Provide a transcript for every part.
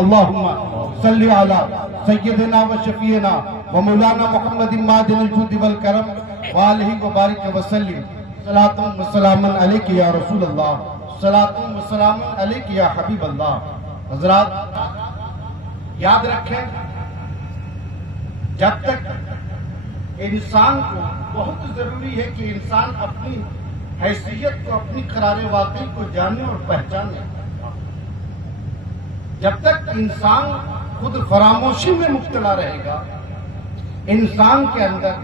اللہم صلی علی سیدنا و شفیعنا و مولانا محمد مادن الجود والکرم وآلہ وبارک وسلم صلاۃ و سلام علیک یا رسول اللہ صلاۃ و سلام علیک یا حبیب اللہ۔ حضرات یاد رکھیں، جب تک انسان کو بہت ضروری ہے کہ انسان اپنی حیثیت کو، اپنی قرار واقعی کو جانے اور پہچانے، جب تک انسان خود فراموشی میں مبتلا رہے گا، انسان کے اندر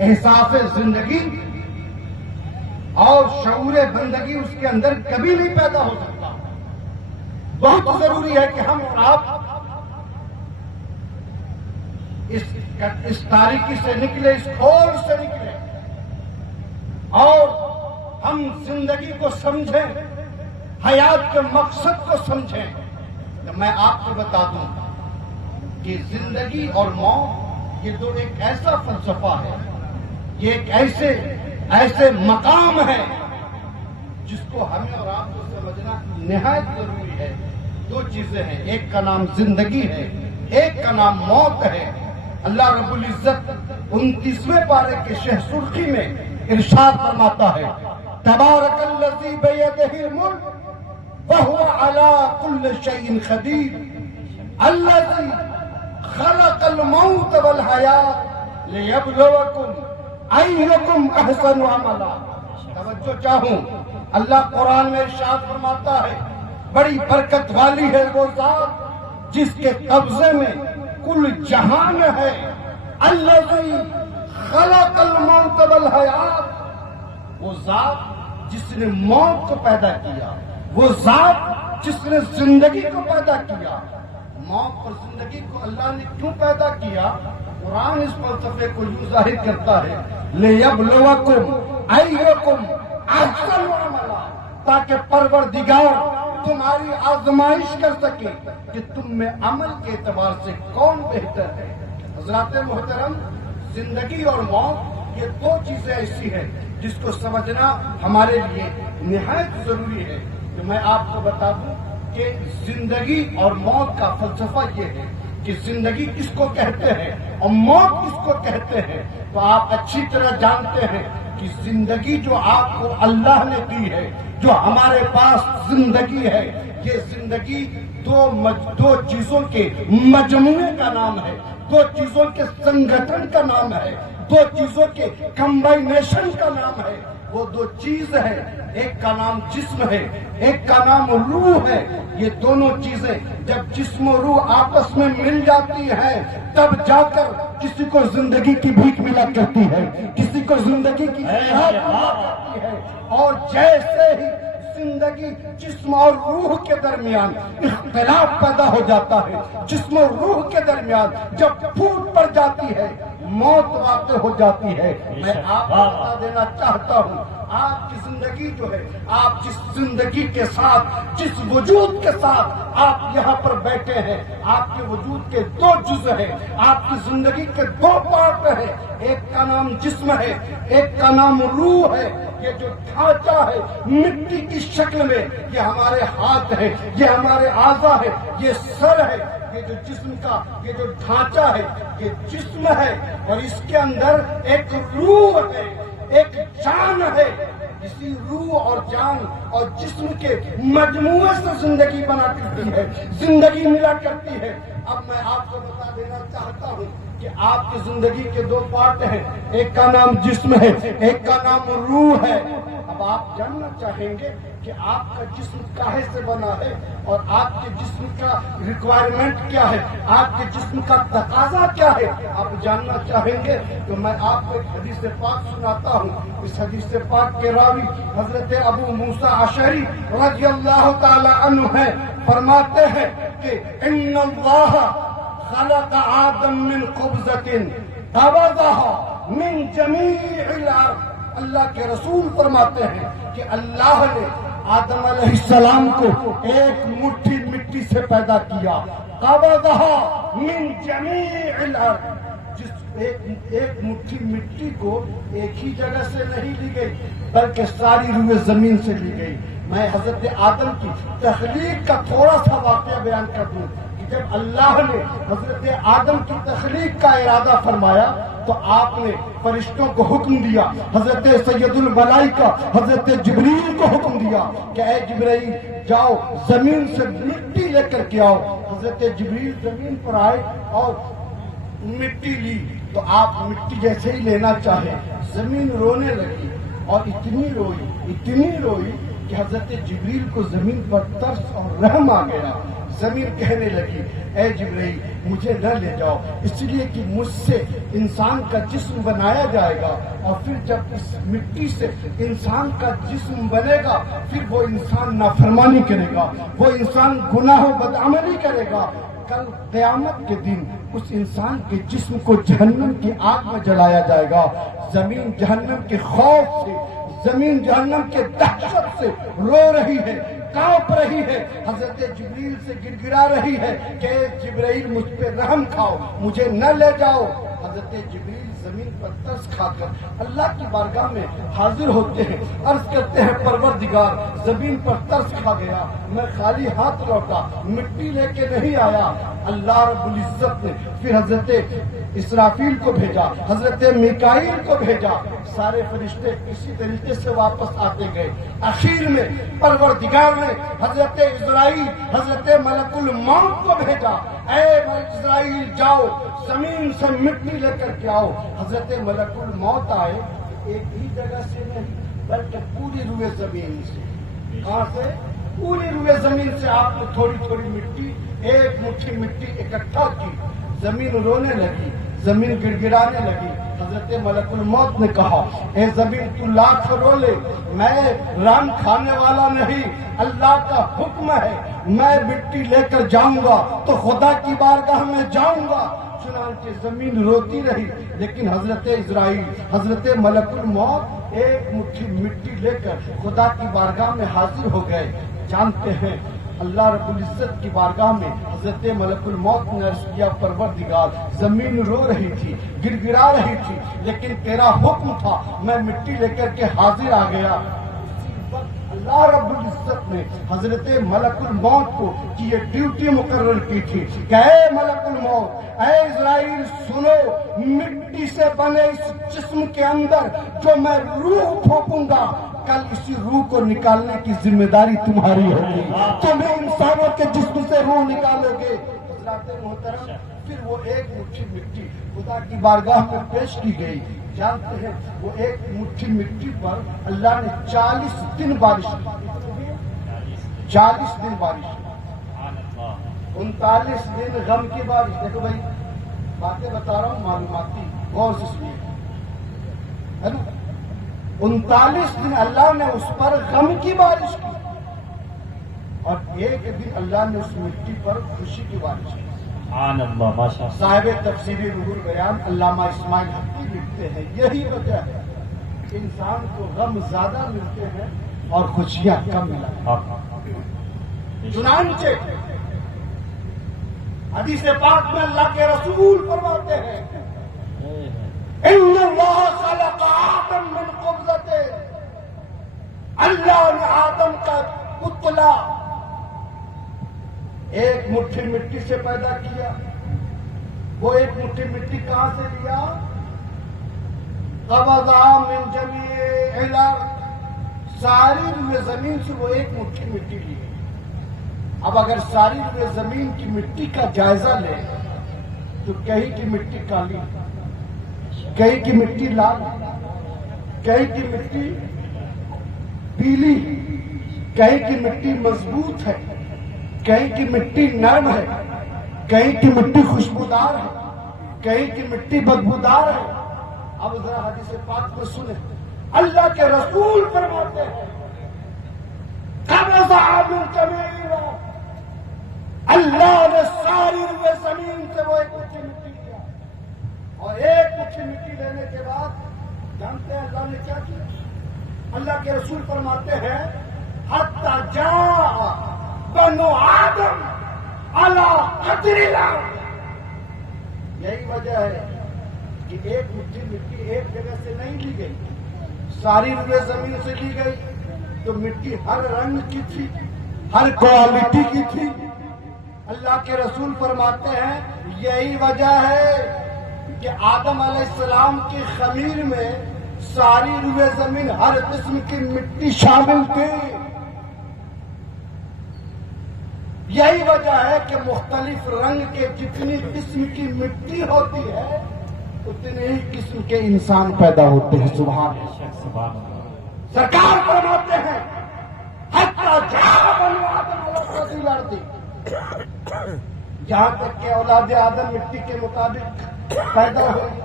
احساس زندگی اور شعور بندگی اس کے اندر کبھی نہیں پیدا ہو سکتا۔ بہت ضروری ہے کہ ہم اور آپ اس تاریکی سے نکلے، اس کھول سے نکلے اور ہم زندگی کو سمجھیں، حیات کے مقصد کو سمجھیں۔ میں آپ کو بتا دوں کہ زندگی اور موت یہ تو ایک ایسا فلسفہ ہے، یہ ایک ایسے مقام ہے جس کو ہمیں اور آپ کو سمجھنا نہایت ضروری ہے۔ دو چیزیں ہیں، ایک کا نام زندگی ہے، ایک کا نام موت ہے۔ اللہ رب العزت 29ویں پارے کے شہ سرخی میں ارشاد فرماتا ہے، تبارک الذی بیدہ الملک وَهُوَ عَلَىٰ كُلِّ شَيْءٍ قَدِيرٌ الَّذِي خَلَقَ الْمَوْتَ وَالْحَيَاةَ لِيَبْلُوَكُمْ أَيُّكُمْ أَحْسَنُ عَمَلًا۔ توجہ چاہوں، اللہ قرآن میں ارشاد فرماتا ہے، بڑی برکت والی ہے وہ ذات جس کے قبضے میں کل جہان ہے، الَّذِي خَلَقَ الْمَوْتَ وَالْحَيَاةَ، وہ ذات جس نے موت کو پیدا کیا، وہ ذات جس نے زندگی کو پیدا کیا۔ موت اور زندگی کو اللہ نے کیوں پیدا کیا؟ قرآن اس فلسفے کو یوں ظاہر کرتا ہے، لِيَبْلُوَكُمْ أَيُّكُمْ أَحْسَنُ عَمَلًا، تاکہ پروردگار تمہاری آزمائش کر سکے کہ تم میں عمل کے اعتبار سے کون بہتر ہے۔ حضرات محترم، زندگی اور موت یہ دو چیزیں ایسی ہیں جس کو سمجھنا ہمارے لیے نہایت ضروری ہے۔ کہ میں آپ کو بتا دوں کہ زندگی اور موت کا فلسفہ یہ ہے کہ زندگی کس کو کہتے ہیں اور موت کس کو کہتے ہیں، تو آپ اچھی طرح جانتے ہیں کہ زندگی جو آپ کو اللہ نے دی ہے، جو ہمارے پاس زندگی ہے، یہ زندگی دو چیزوں کے مجموعے کا نام ہے، دو چیزوں کے سنگھٹن کا نام ہے، دو چیزوں کے کمبائنیشن کا نام ہے۔ وہ دو چیز ہے، ایک کا نام جسم ہے، ایک کا نام روح ہے۔ یہ دونوں چیزیں جب جسم و روح آپس میں مل جاتی ہیں تب جا کر کسی کو زندگی کی بھیک ملا کرتی ہے، کسی کو زندگی کی خوراک ملا کرتی ہے۔ اور جیسے ہی زندگی جسم اور روح کے درمیان اختلاف پیدا ہو جاتا ہے، جسم اور روح کے درمیان جب پھوٹ پڑ جاتی ہے، موت واقع ہو جاتی ہے۔ میں آپ کو بتا دینا چاہتا ہوں، آپ کی زندگی جو ہے، آپ جس زندگی کے ساتھ، جس وجود کے ساتھ آپ یہاں پر بیٹھے ہیں، آپ کے وجود کے دو جز ہیں، آپ کی زندگی کے دو پارٹ ہیں، ایک کا نام جسم ہے، ایک کا نام روح ہے۔ یہ جو ڈھانچہ ہے مٹی کی شکل میں، یہ ہمارے ہاتھ ہے، یہ ہمارے اعضاء ہے، یہ سر ہے۔ یہ جو جسم کا یہ جو ڈھانچہ ہے یہ جسم ہے، اور اس کے اندر ایک روح ہے، ایک جان ہے۔ اسی روح اور جان اور جسم کے مجموعے سے زندگی بنا کرتی ہے، زندگی ملا کرتی ہے۔ اب میں آپ کو بتا دینا چاہتا ہوں کہ آپ کی زندگی کے دو پارٹ ہیں، ایک کا نام جسم ہے، ایک کا نام روح ہے۔ اب آپ جاننا چاہیں گے کہ آپ کا جسم کاہے سے بنا ہے اور آپ کے جسم کا ریکوائرمنٹ کیا ہے، آپ کے جسم کا تقاضا کیا ہے۔ آپ جاننا چاہیں گے تو میں آپ کو ایک حدیث پاک سناتا ہوں۔ اس حدیث پاک کے راوی حضرت ابو موسیٰ اشعری رضی اللہ تعالی عنہ ہیں، فرماتے ہیں کہ ان اللہ خلق آدم من قبضۃ قبضها من جمیع الارض۔ اللہ کے رسول فرماتے ہیں کہ اللہ نے آدم علیہ السلام کو ایک مٹھی مٹی سے پیدا کیا، قبضها من جمیع الارض، جس ایک مٹھی مٹی کو ایک ہی جگہ سے نہیں لی گئی بلکہ ساری روئے زمین سے لی گئی۔ میں حضرت آدم کی تخلیق کا تھوڑا سا واقعہ بیان کر دوں کہ جب اللہ نے حضرت آدم کی تخلیق کا ارادہ فرمایا تو آپ نے فرشتوں کو حکم دیا، حضرت سید الملائکہ حضرت جبریل کو حکم دیا کہ اے جبرائیل جاؤ زمین سے مٹی لے کر کے آؤ۔ حضرت جبریل زمین پر آئے اور مٹی لی تو آپ مٹی جیسے ہی لینا چاہے زمین رونے لگی اور اتنی روئی کہ حضرت جبریل کو زمین پر ترس اور رحم آ گیا۔ زمین کہنے لگی اے جبرائیل مجھے نہ لے جاؤ، اس لیے کہ مجھ سے انسان کا جسم بنایا جائے گا اور پھر جب اس مٹی سے انسان کا جسم بنے گا پھر وہ انسان نافرمانی کرے گا، وہ انسان گناہ و بدعملی کرے گا۔ کل قیامت کے دن اس انسان کے جسم کو جہنم کی آگ میں جلایا جائے گا۔ زمین جہنم کے خوف سے، زمین جہنم کے دہشت سے رو رہی ہے، کانپ رہی ہے، حضرت جبریل سے گڑ گڑا رہی ہے کہ جبرائیل مجھ پہ رحم کھاؤ، مجھے نہ لے جاؤ۔ حضرت جبریل زمین پر ترس کھا کر اللہ کی بارگاہ میں حاضر ہوتے ہیں، عرض کرتے ہیں پروردگار زمین پر ترس کھا گیا، میں خالی ہاتھ لوٹا، مٹی لے کے نہیں آیا۔ اللہ رب العزت نے پھر حضرت اسرافیل کو بھیجا، حضرت میکائیل کو بھیجا، سارے فرشتے کسی طریقے سے واپس آتے گئے۔ اخیر میں پروردگار نے حضرت عزرائیل، حضرت ملک الموت کو بھیجا، اے عزرائیل جاؤ زمین سے مٹی لے کر کے آؤ۔ حضرت ملک الموت آئے، ایک ہی جگہ سے نہیں بلکہ پوری روئے زمین سے۔ کہاں سے؟ پوری روئے زمین سے آپ نے تھوڑی تھوڑی مٹی، ایک مٹھی مٹی اکٹھا کی، زمین رونے لگی، زمین گڑ گڑانے لگی۔ حضرت ملک الموت نے کہا اے زمین تو لاکھ رو لے، میں ران کھانے والا نہیں، اللہ کا حکم ہے، میں مٹی لے کر جاؤں گا تو خدا کی بارگاہ میں جاؤں گا۔ چنانچہ زمین روتی رہی، لیکن حضرت عزرائیل، حضرت ملک الموت ایک مٹھی مٹی لے کر خدا کی بارگاہ میں حاضر ہو گئے۔ جانتے ہیں اللہ رب العزت کی بارگاہ میں حضرت ملک الموت نے عرض کیا پروردگار زمین رو رہی تھی، گڑ گڑا رہی تھی، لیکن تیرا حکم تھا، میں مٹی لے کر کے حاضر آ گیا۔ اللہ رب العزت نے حضرت ملک الموت کو یہ ڈیوٹی مقرر کی تھی کہ اے ملک الموت، اے عزرائیل سنو، مٹی سے بنے اس جسم کے اندر جو میں روح پھونکوں گا، کل اسی روح کو نکالنے کی ذمہ داری تمہاری ہوگی، تم انسانوں کے جسم سے روح نکالو گے۔ حضرات محترم پھر وہ ایک مٹھی مٹی خدا کی بارگاہ میں پیش کی گئی۔ جانتے ہیں وہ ایک مٹھی مٹی پر اللہ نے 40 دن بارش کی، 40 دن بارش کی، 39 دن غم کی بارش۔ دیکھو بھائی باتیں بتا رہا ہوں معلوماتی، غور سے سنیے، ہے نا؟ 39 دن اللہ نے اس پر غم کی بارش کی اور ایک دن اللہ نے اس مٹی پر خوشی کی بارش کی۔ صاحب تفسیری روح البیان علامہ اسماعیل حقی لکھتے ہیں یہی وجہ ہے کہ انسان کو غم زیادہ ملتے ہیں اور خوشیاں کم ملتی۔ چنانچہ حدیث پاک میں اللہ کے رسول فرماتے ہیں ان اللہ خلق آدم من قبضۃ، اللہ نے آدم کا پتلا ایک مٹھی مٹی سے پیدا کیا۔ وہ ایک مٹھی مٹی کہاں سے لیا؟ قبضہ من جمیع الارض، ساری روئے زمین سے وہ ایک مٹھی مٹی لی۔ اب اگر ساری روئے زمین کی مٹی کا جائزہ لے تو کہیں کی مٹی کالی، کہیں کی مٹی لال، کہیں کی مٹی پیلی، کہیں کی مٹی مضبوط ہے، کہیں کی مٹی نرم ہے، کہیں کی مٹی خوشبودار ہے، کہیں کی مٹی بدبودار ہے۔ اب ذرا حدیث پاک کو سنیں، اللہ کے رسول فرماتے ہیں قبض من جمیع الارض، اللہ نے ساری روئے زمین سے وہ ایک مٹھی مٹی لیا اور ایک مٹھی مٹی لینے کے بعد جانتے ہیں اللہ نے کیا کیا؟ اللہ کے رسول فرماتے ہیں حتی جاء بنو آدم علی قدر الارض۔ یہی وجہ ہے کہ ایک مٹھی مٹی ایک جگہ سے نہیں لی گئی، ساری روئے زمین سے لی گئی۔ تو مٹی ہر رنگ کی تھی، ہر کوالٹی کی تھی۔ اللہ کے رسول فرماتے ہیں یہی وجہ ہے کہ آدم علیہ السلام کی خمیر میں ساری روئے زمین ہر قسم کی مٹی شامل تھی۔ یہی وجہ ہے کہ مختلف رنگ کے جتنی قسم کی مٹی ہوتی ہے اتنے ہی قسم کے انسان پیدا ہوتے ہیں۔ سبحان اللہ۔ سرکار فرماتے ہیں حتی جاء بنو آدم علی قدر الارض، جہاں تک کہ اولاد آدم مٹی کے مطابق پیدا ہوئی۔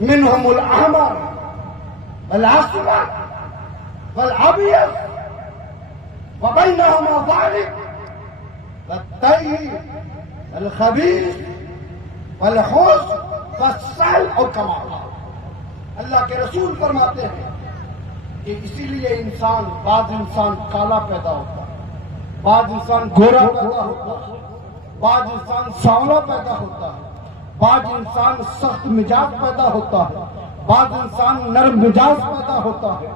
منہم الاحمر والاسود والابیض وبینہما ذالک والطیب والخبیث والحسن والسل اور کمال۔ اللہ کے رسول فرماتے ہیں کہ اسی لیے بعض انسان کالا پیدا ہوتا ہے، بعض انسان گورا پیدا ہوتا ہے، بعض انسان سانولا پیدا ہوتا ہے، بعض انسان سخت مزاج پیدا ہوتا ہے، بعض انسان نرم مزاج پیدا ہوتا ہے،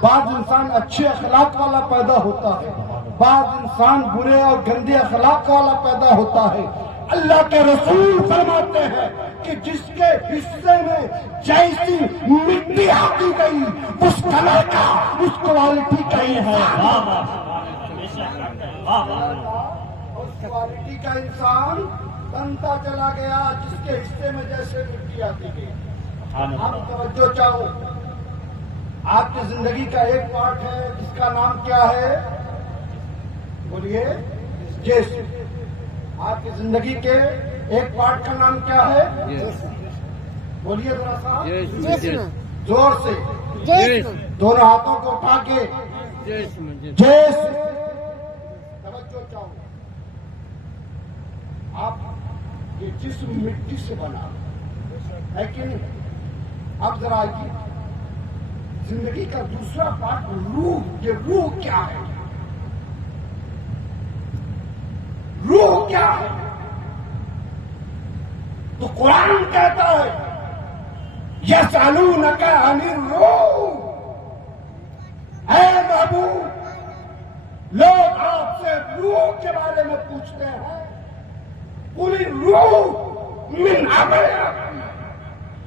بعض انسان اچھے اخلاق والا پیدا ہوتا ہے، بعض انسان برے اور گندے اخلاق والا پیدا ہوتا ہے۔ اللہ کے رسول فرماتے ہیں کہ جس کے حصے میں جیسی مٹی آتی گئی اس کلر کا اس کوالٹی کا ہی ہے۔ اس کوالٹی کا انسان بنتا چلا گیا جس کے حصے میں جیسے مٹی آتی گئی۔ اب توجہ چاہو، آپ کی زندگی کا ایک پارٹ ہے جس کا نام کیا ہے؟ بولیے جسم۔ آپ کی زندگی کے ایک پارٹ کا نام کیا ہے؟ بولیے ذرا سا زور سے، دونوں ہاتھوں کو اٹھا کے جسم۔ توجہ چاہو، آپ یہ جسم مٹی سے بنا ہے کہ نہیں؟ اب ذرا آئیے زندگی کا دوسرا پارٹ روح۔ یہ روح کیا ہے؟ روح کیا ہے؟ تو قرآن کہتا ہے یسألونک عن الروح، اے محبوب لوگ آپ سے روح کے بارے میں پوچھتے ہیں، قل الروح من امر ربی،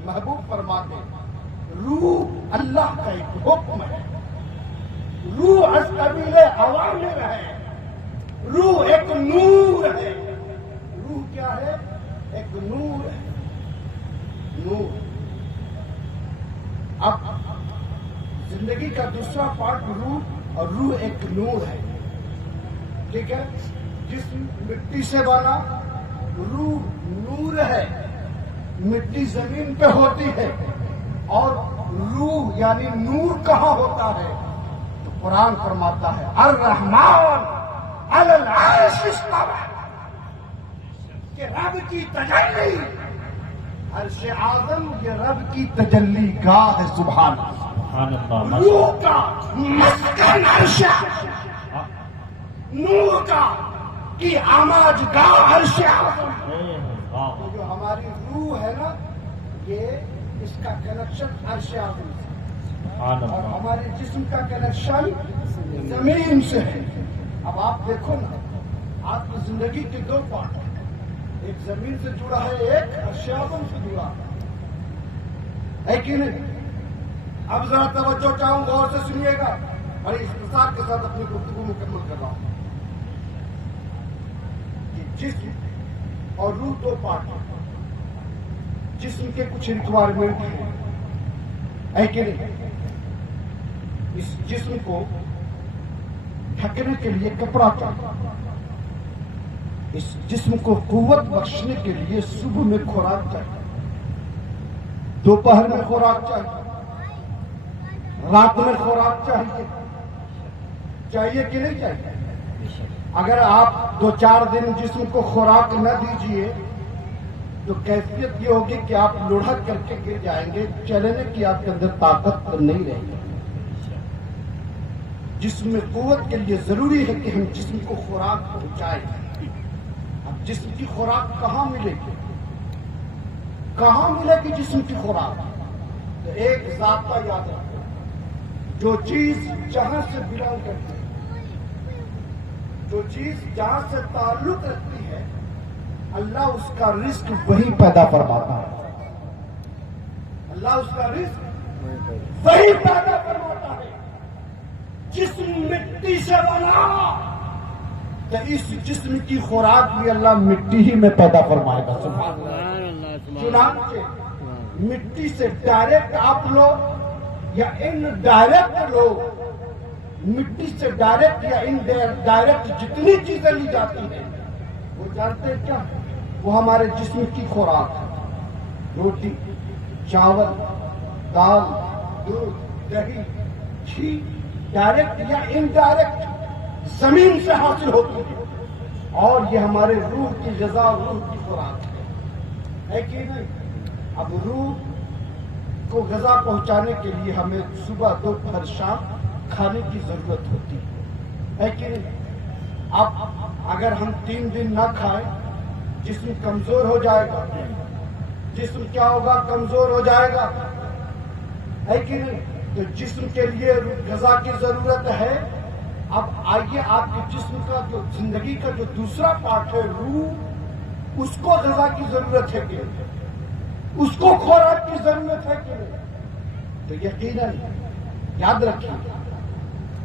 محبوب فرماتے ہیں روح اللہ کا ایک حکم ہے، روح از قبیل اوامر ہے، روح ایک نور ہے۔ روح کیا ہے؟ ایک نور ہے، نور۔ اب زندگی کا دوسرا پارٹ روح، اور روح ایک نور ہے، ٹھیک ہے؟ جسم مٹی سے بنا، روح نور ہے، مٹی زمین پہ ہوتی ہے، اور روح یعنی نور کہاں ہوتا ہے؟ تو قرآن فرماتا ہے الرحمن علی العرش استوى، کہ رب کی تجلی، عرش اعظم یہ رب کی تجلی گاہ ہے۔ سبحان اللہ۔ روح کا مسکن عرش، نور کا کی آماج گاہ عرش اعظم۔ تو جو ہماری روح ہے نا، یہ اس کا کنیکشن عرش اعظم سے، اور ہمارے جسم کا کنیکشن زمین سے ہے۔ اب آپ دیکھو نا، آپ کی زندگی کے دو پارٹ ہیں، ایک زمین سے جڑا ہے، ایک عرش اعظم سے جڑا ہے کہ نہیں؟ اب ذرا توجہ چاہوں، غور سے سنیے گا، بڑی اختصار کے ساتھ اپنی گفتگو مکمل کر رہا ہوں۔ جسم اور روح دو پارٹ ہیں، جسم کے کچھ ریکوائرمنٹ ہیں کہ نہیں؟ اس جسم کو ڈھکنے کے لیے کپڑا چاہیے، اس جسم کو قوت بخشنے کے لیے صبح میں خوراک چاہیے، دوپہر میں خوراک چاہیے، رات میں خوراک چاہیے کہ نہیں چاہیے؟ اگر آپ 2-4 دن جسم کو خوراک نہ دیجیے تو کیفیت یہ ہوگی کہ آپ لڑھک کر کے گر جائیں گے، چلنے کی آپ کے اندر طاقت نہیں رہے گی۔ جسم میں قوت کے لیے ضروری ہے کہ ہم جسم کو خوراک پہنچائیں۔ اب جسم کی خوراک کہاں ملے گی؟ کہاں ملے گی جسم کی خوراک؟ تو ایک ضابطہ یاد رکھو، جو چیز جہاں سے بلانگ کرتی ہے، جو چیز جہاں سے تعلق رکھتی ہے، اللہ اس کا رزق وہی پیدا فرماتا ہے، اللہ اس کا رزق وہی پیدا فرماتا ہے۔ جسم مٹی سے بنا تو اس جسم کی خوراک بھی اللہ مٹی ہی میں پیدا فرمائے گا، سبحان اللہ۔ چنانچہ مٹی سے ڈائریکٹ آپ لو یا ان ڈائریکٹ لو، مٹی سے ڈائریکٹ یا ان ڈائریکٹ جتنی چیزیں لی جاتی ہیں وہ جانتے ہیں کیا؟ وہ ہمارے جسم کی خوراک ہے۔ روٹی، چاول، دال، دودھ، دہی، گھی، ڈائریکٹ یا انڈائریکٹ زمین سے حاصل ہوتی ہے، اور یہ ہمارے روح کی غذا، روح کی خوراک ہے کہ نہیں؟ اب روح کو غذا پہنچانے کے لیے ہمیں صبح، دوپہر، شام کھانے کی ضرورت ہوتی ہے کہ نہیں؟ اب اگر ہم 3 دن نہ کھائیں جسم کمزور ہو جائے گا، جسم کیا ہوگا؟ کمزور ہو جائے گا، ہے کہ نہیں؟ تو جسم کے لیے غذا کی ضرورت ہے۔ اب آئیے، آپ کے جسم کا جو زندگی کا جو دوسرا پارٹ ہے روح، اس کو غذا کی ضرورت ہے کہ نہیں؟ اس کو خوراک کی ضرورت ہے کہ نہیں؟ تو یقیناً یاد رکھیے،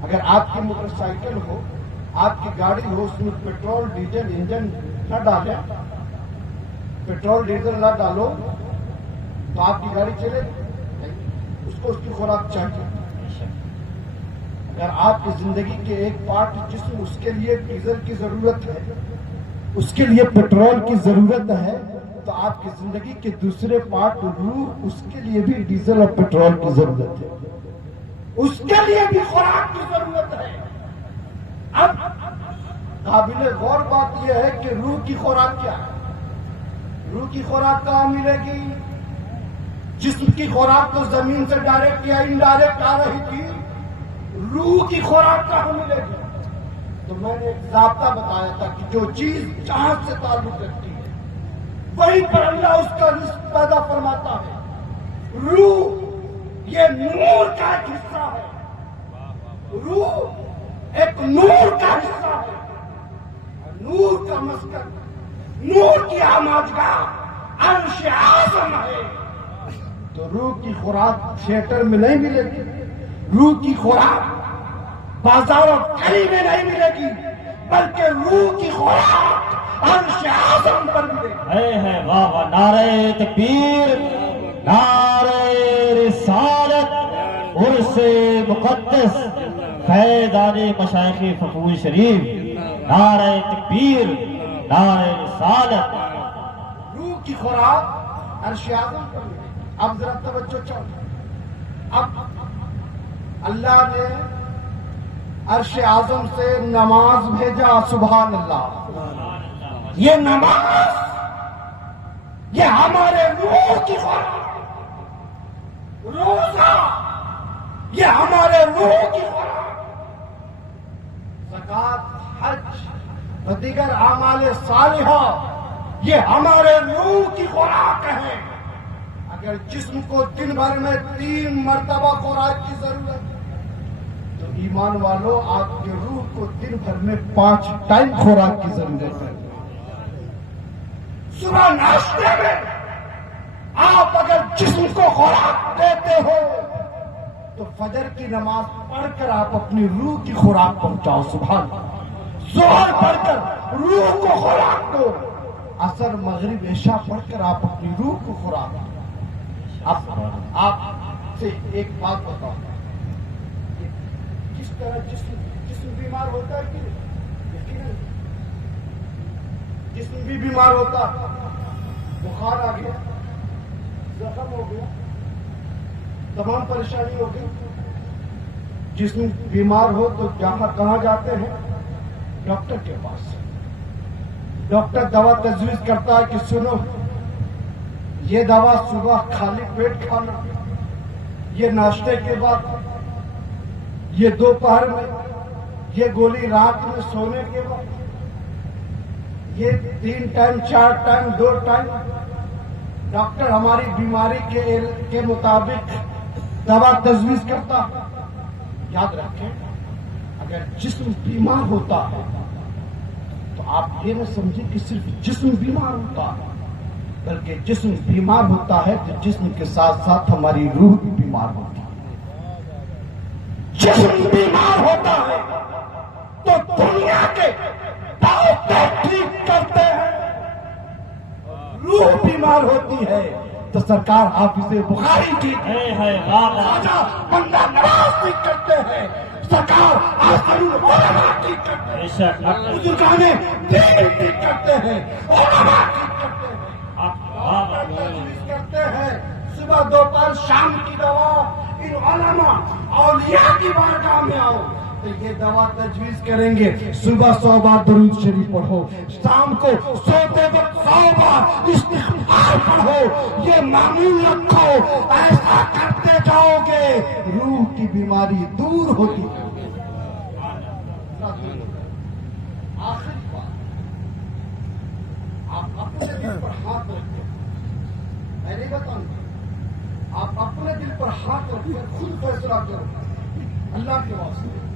اگر آپ کی موٹر سائیکل ہو، آپ کی گاڑی ہو، اس میں پیٹرول ڈیزل انجن نہ ڈالیں، پیٹرول ڈیزل نہ ڈالو تو آپ کی گاڑی چلے گی، اس کو اس کی خوراک چاہیے۔ اگر آپ کی زندگی کے ایک پارٹ جسم، اس کے لیے ڈیزل کی ضرورت ہے، اس کے لیے پیٹرول کی ضرورت ہے، تو آپ کی زندگی کے دوسرے پارٹ روح، اس کے لیے بھی ڈیزل اور پیٹرول کی ضرورت ہے، اس کے لیے بھی خوراک کی ضرورت ہے۔ اب قابل غور بات یہ ہے کہ روح کی خوراک کیا ہے؟ روح کی خوراک کہاں ملے گی؟ جسم کی خوراک تو زمین سے ڈائریکٹ یا انڈائریکٹ آ رہی تھی، روح کی خوراک کہاں ملے گی؟ تو میں نے ایک ضابطہ بتایا تھا کہ جو چیز جہاں سے تعلق رکھتی ہے وہیں پر اللہ اس کا رزق پیدا فرماتا ہے۔ روح یہ نور کا ایک حصہ ہے، روح ایک نور کا حصہ ہے، نور کا مسکن، نور کی آماجگاہ عرش اعظم ہے۔ تو روح کی خوراک تھیٹر میں نہیں ملے گی، روح کی خوراک بازار اور گلی میں نہیں ملے گی، بلکہ روح کی خوراک عرش اعظم پر ملے گی۔ ہے واہ واہ، نعرہ تکبیر، نعرہ رسالت، عرس مقدس فیضان مشائخ فقور شریف، نعرہ تکبیر، نعرہ رسالت۔ روح کی خوراک عرش اعظم پر ملے گی۔ اب ذرا توجہ چاہیے، اب اللہ نے عرش اعظم سے نماز بھیجا، سبحان اللہ۔ یہ نماز یہ ہمارے روح کی خوراک، روزہ یہ ہمارے روح کی خوراک، زکات، حج و دیگر اعمال صالحہ یہ ہمارے روح کی خوراک ہے۔ اگر جسم کو دن بھر میں 3 مرتبہ خوراک کی ضرورت ہے تو ایمان والو آپ کے روح کو دن بھر میں 5 ٹائم خوراک کی ضرورت ہے۔ صبح ناشتے میں آپ اگر جسم کو خوراک دیتے ہو تو فجر کی نماز پڑھ کر آپ اپنی روح کی خوراک پہنچاؤ، سبحان اللہ۔ ظہر پڑھ کر روح کو خوراک دو، عصر، مغرب، عشاء پڑھ کر آپ اپنی روح کو خوراک دو۔ اب آپ سے ایک بات بتاؤں، کس طرح جسم بیمار ہوتا ہے کہ یقیناً جسم بھی بیمار ہوتا، بخار آ گیا، زخم ہو گیا، تمام پریشانی ہو گئی۔ جسم بیمار ہو تو کہاں جاتے ہیں؟ ڈاکٹر کے پاس۔ ڈاکٹر دوا تجویز کرتا ہے کہ سنو، یہ دوا صبح خالی پیٹ کھانا، یہ ناشتے کے بعد، یہ دوپہر میں، یہ گولی رات میں سونے کے بعد، یہ 3 ٹائم 4 ٹائم 2 ٹائم۔ ڈاکٹر ہماری بیماری کے مطابق دوا تجویز کرتا، یاد رکھیں اگر جسم بیمار ہوتا ہے تو آپ یہ نہ سمجھیں کہ صرف جسم بیمار ہوتا ہے، بلکہ جسم بیمار ہوتا ہے تو جسم کے ساتھ ساتھ ہماری روح بھی بیمار ہوتی ہے۔ جسم بیمار ہوتا ہے تو دنیا کے ڈاکٹر ٹھیک کرتے ہیں، روح بیمار ہوتی ہے تو سرکار حافظ بخاری ٹھیک خواجہ بندہ نواز ٹھیک کرتے ہیں، سرکار آخر العلماء ٹھیک کرتے ہیں، بزرگان دین ٹھیک کرتے ہیں، علماء ٹھیک کرتے ہیں، تجویز کرتے ہیں صبح دوپہر شام کی دوا ان علماء اولیاء کی بارگاہ میں آؤ تو یہ دوا تجویز کریں گے، صبح 100 بار درود شریف پڑھو، شام کو سوتے وقت 100 بار استغفار پڑھو، یہ معمول رکھو، ایسا کرتے جاؤ گے روح کی بیماری دور ہوتی ہے۔ آخری بات، آپ اپنے دل پر ہاتھ رکھیں، میں نہیں بتاؤں گا، آپ اپنے دل پر ہاتھ رکھیں، خود فیصلہ کرو اللہ کے واسطے،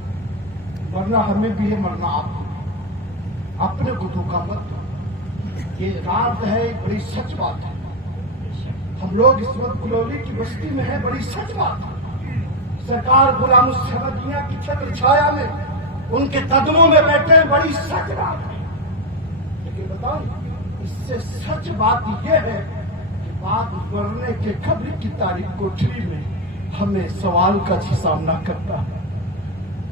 ورنہ ہمیں بھی ہے مرنا آپ کو، اپنے کو دھوکہ مت دو۔ یہ رات ہے، بڑی سچ بات ہے، ہم لوگ اس وقت گلولی کی بستی میں ہیں، بڑی سچ بات ہے، سرکار غلام الصمد میاں کی چھتر چھایا میں ان کے قدموں میں بیٹھے ہیں، بڑی سچ بات ہے، لیکن بتاؤ اس سے سچ بات یہ ہے کہ بعد مرنے کے قبر کی تاریخ کوٹری میں ہمیں سوال کا سامنا کرتا ہے،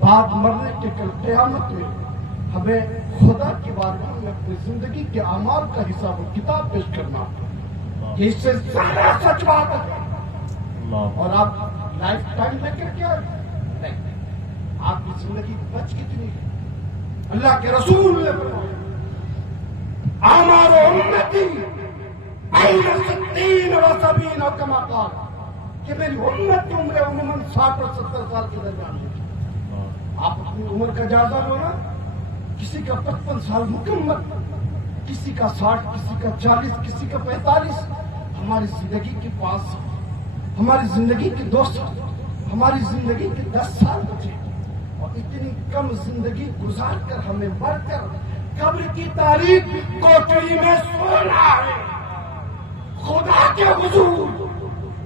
بعد مرنے کے کل قیامت میں ہمیں خدا کی بارگاہ میں اپنی زندگی کے اعمال کا حساب و کتاب پیش کرنا، یہ اس سے زیادہ سچ بات ہے۔ اور آپ لائف ٹائم لے کر کیا نہیں، آپ کی زندگی بچ کتنی ہے؟ اللہ کے رسول نے فرمایا اعمال امتی بین 60 و 70 کما قال، کہ میری امت کی عمر عموماً 60 اور 70 سال کے درمیان ہے۔ آپ اپنی عمر کا جائزہ لو نا، کسی کا 55 سال مکمل، کسی کا 60، کسی کا 40، کسی کا 45۔ ہماری زندگی کے پاس، ہماری زندگی کے 2 سال، ہماری زندگی کے 10 سال بچے، اور اتنی کم زندگی گزار کر ہمیں مر کر قبر کی تاریخ کوٹری میں سونا ہے۔ خدا کے حضور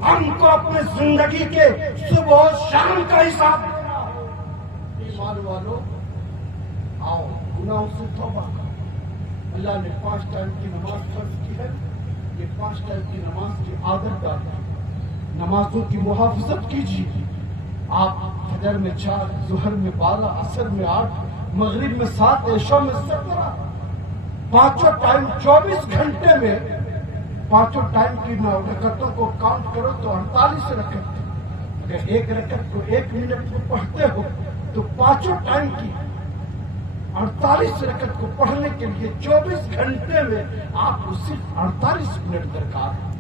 ہم کو اپنے زندگی کے صبح و شام کا حساب دینا ہے۔ ایمان والو آؤ گناہوں سے توبہ کرو، اللہ نے 5 ٹائم کی نماز فرض کی ہے، یہ 5 ٹائم کی نماز کی عادت ڈالی، نمازوں کی محافظت کیجیے۔ آپ فجر میں 4، ظہر میں 12، عصر میں 8، مغرب میں 7، عشاء میں 17، پانچوں ٹائم 24 گھنٹے میں پانچوں ٹائم کی رکعتوں کو کاؤنٹ کرو تو 48 رکعت۔ اگر ایک رکعت کو 1 منٹ میں پڑھتے ہو تو پانچوں ٹائم کی 48 رکعت کو پڑھنے کے لیے 24 گھنٹے میں آپ کو صرف 48 منٹ درکار ہے۔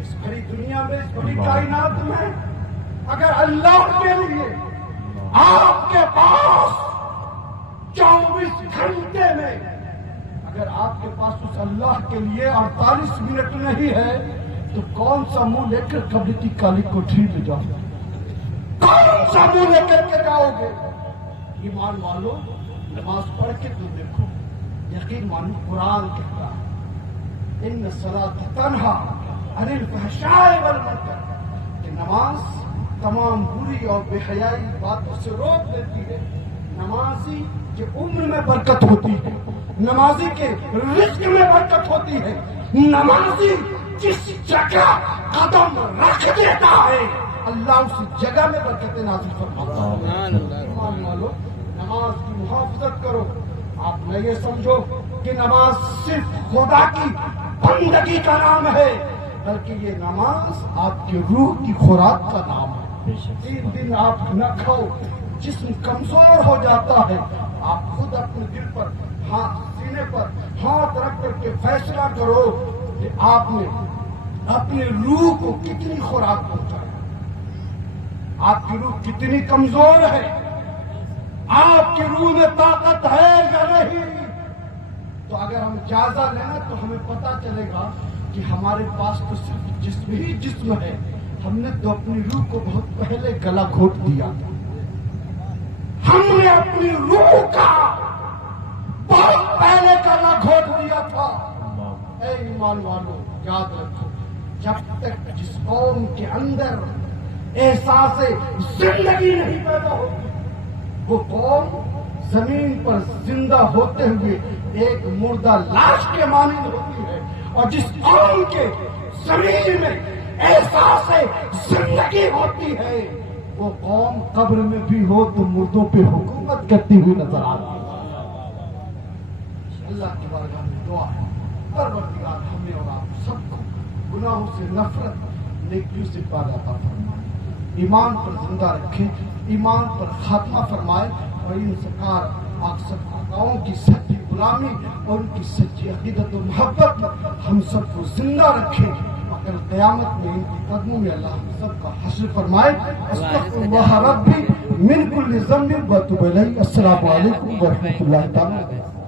اس بڑی دنیا میں، اس بڑی کائنات میں اگر اللہ کے لیے آپ کے پاس 24 گھنٹے میں اگر آپ کے پاس اس اللہ کے لیے 48 منٹ نہیں ہے تو کون سا منہ لے کر قبر کی کالی کوٹری میں جاؤ گے؟ کون سا منہ لے کر کے جاؤ گے؟ ایمان والو نماز پڑھ کے تو دیکھو، یقین مانو قرآن کہتا ہے ان الصلاۃ تنہا عن الفحشاء والمنکر، کہ نماز تمام بری اور بے حیائی باتوں سے روک دیتی ہے۔ نمازی کے عمر میں برکت ہوتی ہے، نمازی کے رزق میں برکت ہوتی ہے، نمازی جس جگہ قدم رکھ دیتا ہے اللہ اس جگہ میں برکتیں نازل فرماتا ہے۔ ایمان والو نماز کی محافظت کرو۔ آپ نہ یہ سمجھو کہ نماز صرف خدا کی بندگی کا نام ہے، بلکہ یہ نماز آپ کی روح کی خوراک کا نام ہے۔ 3 دن آپ نہ کھاؤ، جسم کمزور ہو جاتا ہے۔ آپ خود اپنے دل پر سینے پر ہاتھ رکھ کر کے فیصلہ کرو کہ آپ نے اپنے روح کو کتنی خوراک پہنچائی، آپ کی روح کتنی کمزور ہے، آپ کی روح میں طاقت ہے یا نہیں۔ تو اگر ہم جائزہ لینا تو ہمیں پتہ چلے گا کہ ہمارے پاس تو صرف جسم ہی جسم ہے، ہم نے تو اپنی روح کو بہت پہلے گلا گھونٹ دیا۔ ہم نے اپنی روح کا بہت پہلے کرنا گھوٹ دیا تھا۔ اے ایمان والو یاد رکھو، جب تک جس قوم کے اندر احساس زندگی نہیں پیدا ہوتی، وہ قوم زمین پر زندہ ہوتے ہوئے ایک مردہ لاش کے مانند ہوتی ہے، اور جس قوم کے زمین میں احساس زندگی ہوتی ہے، وہ قوم قبر میں بھی ہو تو مردوں پہ حکومت کرتی ہوئی نظر آتی ہے۔ اللہ کی بارگاہ میں دعا ہے، پروردگار ہمیں اور آپ سب کو گناہوں سے نفرت، نیکیوں سے پاک عطا فرمائے، ایمان پر زندہ رکھے، ایمان پر خاتمہ فرمائے، اور ان سرکار اکثر آقاؤں کی سچی غلامی اور ان کی سچی عقیدت و محبت ہم سب کو زندہ رکھے، مگر قیامت میں ان کے قدموں میں اللہ ہم سب کا حشر فرمائے۔ استغفر اللہ ربی من کل ذنب واتوب الیہ۔ السلام علیکم ورحمۃ اللہ تعالی وبرکاتہ۔